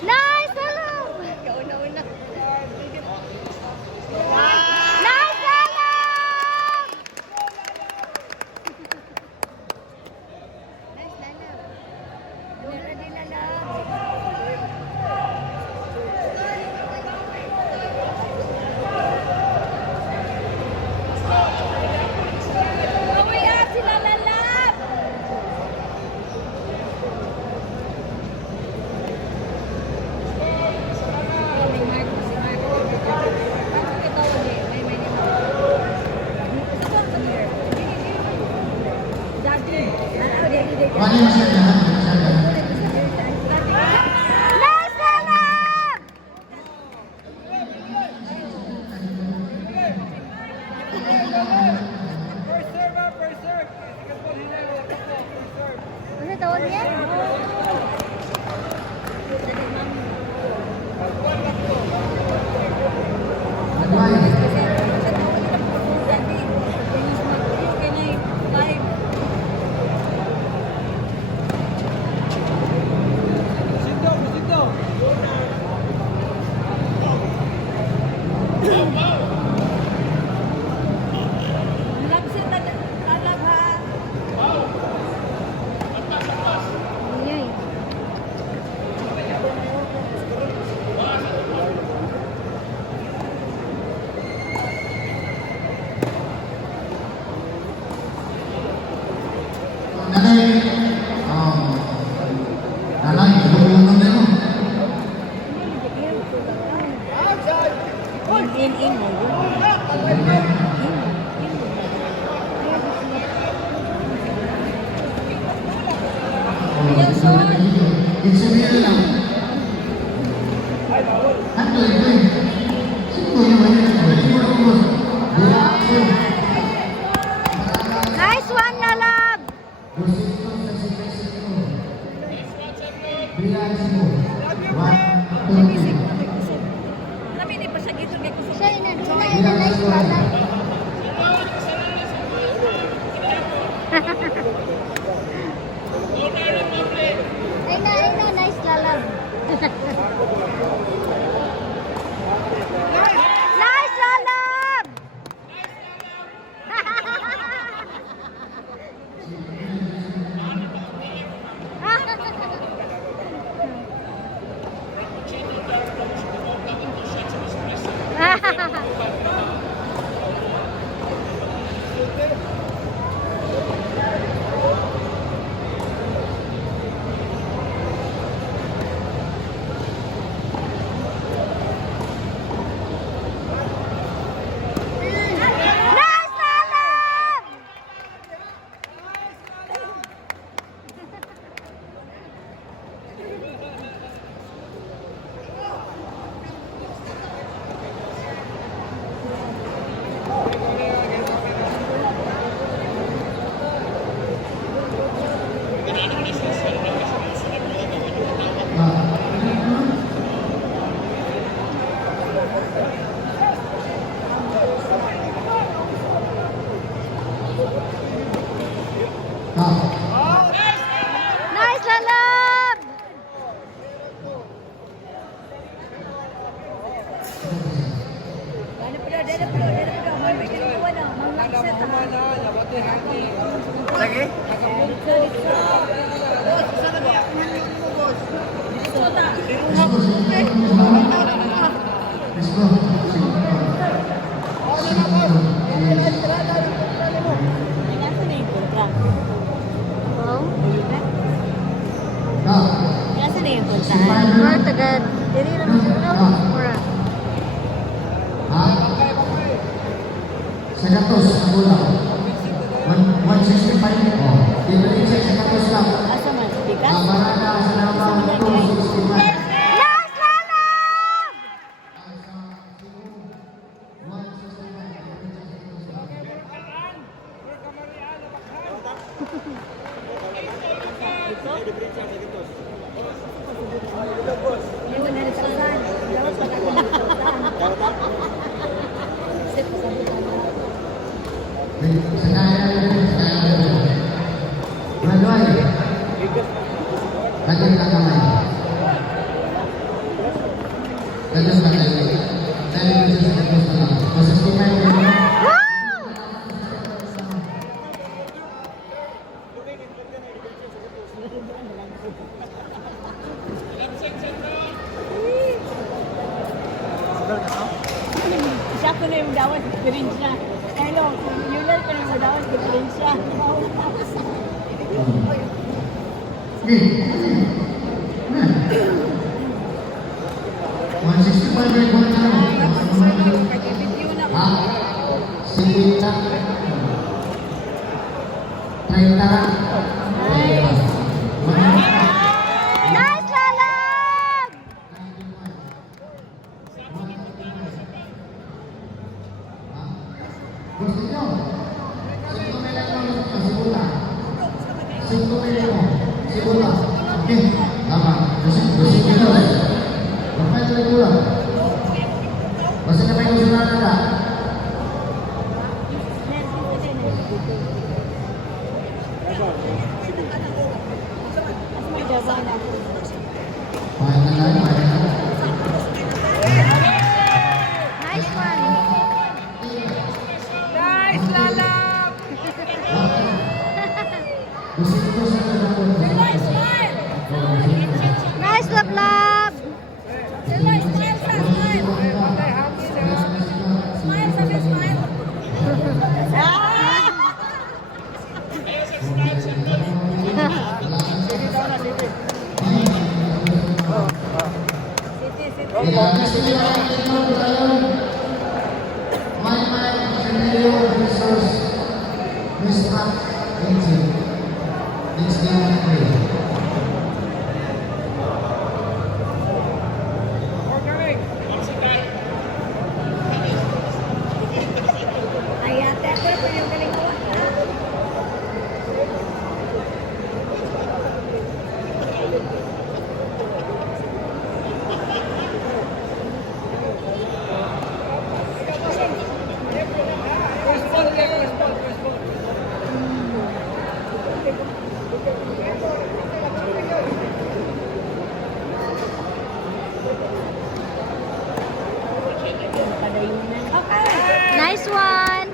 Nice! Alam! Kauna-una. Nice! Alam! Nice, Lala. Wala din, Lala. Mamaya sila lalab! Wali masyadong. Nice! Alam! Ano tawag niya? Ayun. Nanay, nanay, tulungan mo na yun. In mo. Insulin lang. Ano ito? Sino yung Nice one, Lalab! Siya ina, nice Lalab. Ina, nice Lalab. Nice Lalab! Nice Lalab! Nice Lalab! Wow. Mga tagad. Dili lang sila. Mura. Sa gatos, sa bulang. 165. Dibalik sa gatos lang. Marana sa lamang 265. Nice Lalab! Lagyan lang kamay. Lagos na kayo. 10 pesos sa post na lang. So, 65 pesos. Woo! Siya ko na yung dawan, diferensya. Hello, yun lang ko na yung dawan, diferensya. Okay. 165 pesos na lang. Ha? 50. 30. Nice, Lalab! Gusto nyo? 5 million lang gusto nyo, Sibula. 5 million. Sibula. Okay. Tama. Gusto nyo lang. Bakit ito lang lang? Basta na may gusto na nila. May dawan ako. Mahal na lang, mahal na lang. Nice one. Guys, lalab! Gusto nyo sa nila. Smile! Nice, Lablab! Smile, smile, smile! Smile, sabi, smile! Kaya gusto nyo lang ito tayo. May Emilio versus Mr. Engine. Let's go and pray. Ay, ate, ito yung galing ko. Okay. Nice one!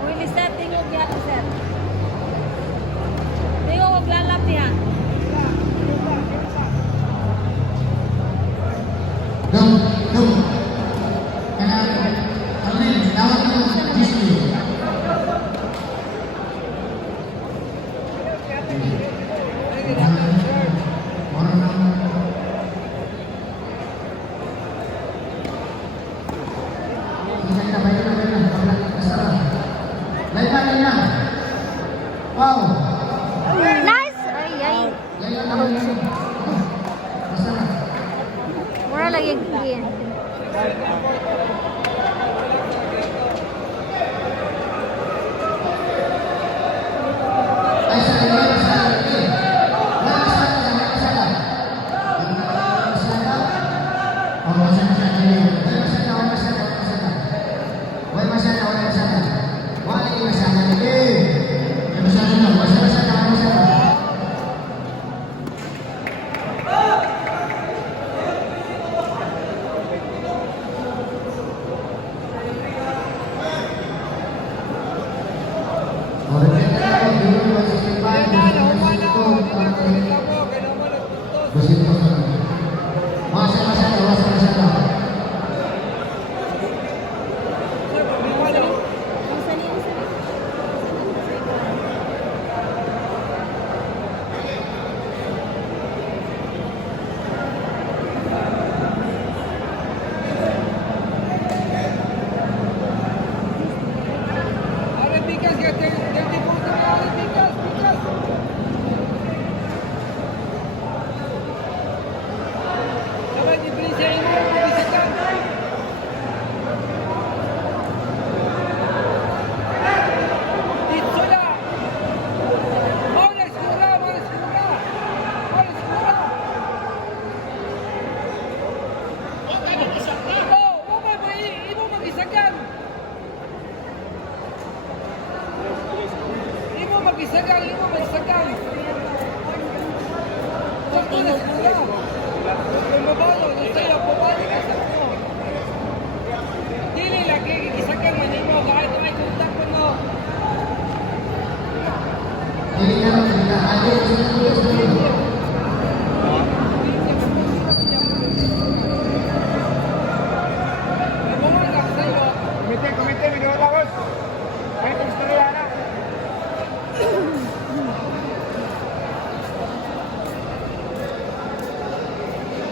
Uy, Lisa, tingog niya ako, sir. Tingog, huwag lalap niya. Go, go. Kaya, ano yun, tawag ko sa Disney. Orang naman. Isa na, bayan na, bayan na. Paglag ka sa lang. Lain na, lain na. Wow. Nice! Ay, ay. Lain na, lain na. Basta na. Mura lagi yan. Ay, sa iyo, sa iyo. Wala masyada. Oh, masyada. Wala masyada. Wala masyada. Wala masyada. Wala masyada. Wala masyada. Wala masyada. gisagang limo, magsagang. Sakto na sila. Kung mabalo, sa'yo, pabalik ka sa ko. Dili lagi, gisagang manimo, kahit may kontak mo no. Hindi ka na, hindi ka. Ayaw,